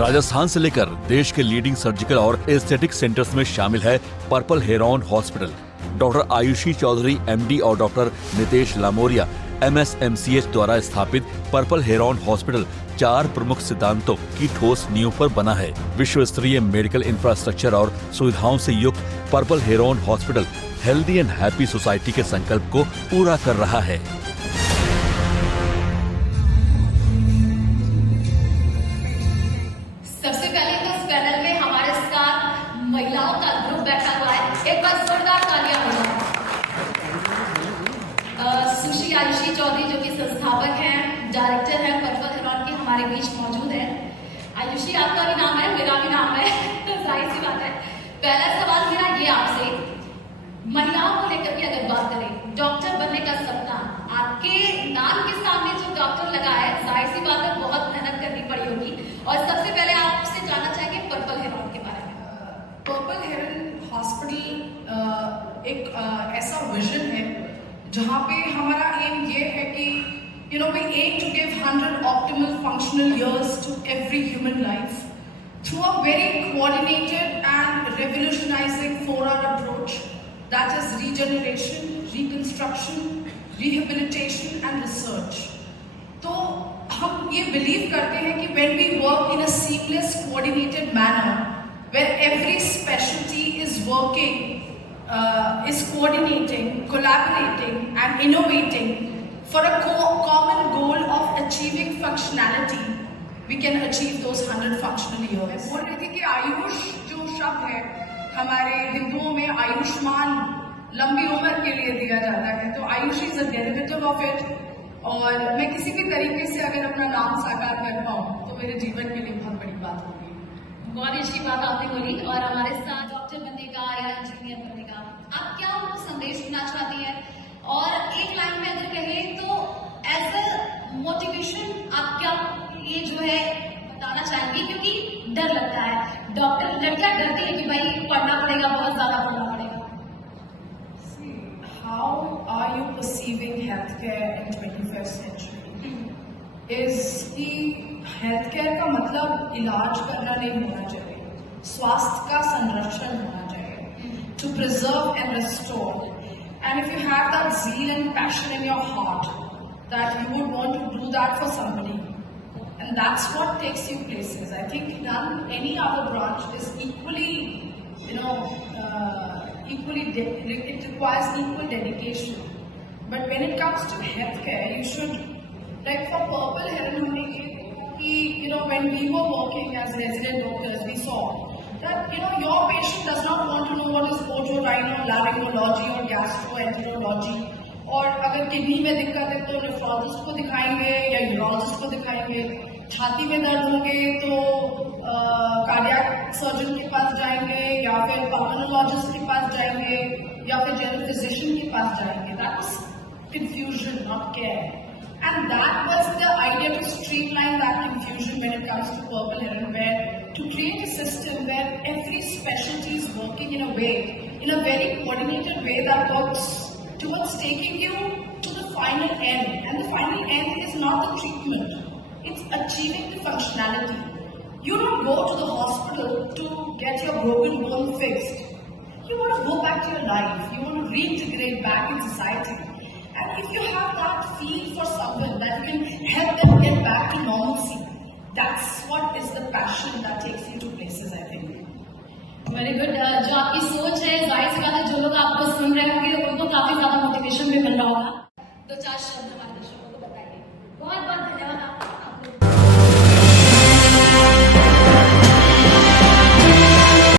राजस्थान से लेकर देश के लीडिंग सर्जिकल और एस्थेटिक सेंटर्स में शामिल है purple heron hospital. Doctor Ayushi Chaudhary MD और डॉक्टर नितेश लामोरिया MSMCH द्वारा स्थापित पर्पल हेरॉन हॉस्पिटल 4 प्रमुख सिद्धांतों की ठोस नींव पर बना है। विश्व स्तरीय मेडिकल इंफ्रास्ट्रक्चर और सुविधाओं से युक्त purple heron hospital healthy and happy society के संकल्प को पूरा कर रहा है। सबसे पहले तो इस पैनल में हमारे साथ महिलाओं का ग्रुप बैठा हुआ है। एक बार जोरदार तालियां हो जाए। सुश्री आयुषी चौधरी जो कि संस्थापक हैं, डायरेक्टर हैं पर्पल हेरॉन के, हमारे बीच मौजूद है। आयुषी, आपका भी नाम है, मेरा भी नाम है, जाहिर सी बात है। पहला सवाल मेरा ये आपसे, महिलाओं को लेकर भी अगर बात करें, डॉक्टर बनने का सपना आपके नाम के सामने जो डॉक्टर लगा है, जाहिर सी बात है बहुत मेहनत करनी पड़ी होगी। और सबसे पहले आपसे जानना चाहेंगे पर्पल हेरॉन के बारे में। पर्पल हेरन हॉस्पिटल एक ऐसा विजन है जहाँ पे हमारा एम ये है कि we aim to give 100 optimal functional years to every human life through a very coordinated and revolutionizing 4R approach that is regeneration, reconstruction, rehabilitation and research. तो हम ये believe करते हैं कि when we work in a seamless coordinated manner where every specialty is working, is coordinating, collaborating and innovating for a common goal of achieving functionality, we can achieve those 100 functional years. बोल रही थी कि आयुष जो शब्द है हमारे हिंदुओं में आयुष्मान लंबी उम्र के लिए दिया जाता है, तो Ayush is a derivative of it. और मैं किसी भी तरीके से अगर अपना नाम साकार कर पाऊँ तो मेरे जीवन के लिए बहुत बड़ी बात होगी। बहुत अच्छी बात आपने बोली। और हमारे साथ डॉक्टर बनने का या इंजीनियर बनने का आप क्या उनको संदेश देना चाहती हैं? और एक लाइन में अगर कहें तो एज अ मोटिवेशन आप क्या ये जो है बताना चाहेंगे? क्योंकि डर लगता है, डॉक्टर लड़कियां डरती है कि भाई पढ़ना पड़ेगा, बहुत ज्यादा पढ़ना पड़ेगा। How are you perceiving healthcare in 21st century? Is कि healthcare का मतलब इलाज करना नहीं होना चाहिए, स्वास्थ्य का संरक्षण होना चाहिए, to preserve and restore. And if you have that zeal and passion in your heart that you would want to do that for somebody, and that's what takes you places. I think none any other branch is equally, it requires equal dedication. But when it comes to healthcare, you should, like for Purple Heron, when we were working as resident doctors, we saw that your patient does not want to know what is otorhinolaryngology or gastroenterology, और अगर kidney में दिक्कत है तो nephrologist को दिखाएंगे या urologist को दिखाएंगे, छाती में दर्द होंगे तो कार्डियक सर्जन के पास जाएंगे या फिर पल्मोनोलॉजिस्ट के पास जाएंगे या फिर जनरल फिजिशियन के पास जाएंगे। That was confusion, not care. And that was the idea, to streamline that confusion when it comes to Purple Heron, where to create a system where every specialty is working in a way, in a very coordinated way that works towards taking you to the final end. And the final end is not the treatment, it's achieving the functionality. You don't go to the hospital to get your broken bone fixed. You want to go back to your life, you want to reintegrate back in society. And if you have that feel for someone that you can help them get back to normalcy, that's what is the passion that takes you to places, I think. Very good. जो आपकी सोच है, जाहिर सी बात है जो लोग आपको सुन रहे होंगे उनको काफी ज्यादा मोटिवेशन भी मिल रहा होगा। 2-4 शब्द हमारे दर्शकों को बताइए। बहुत बहुत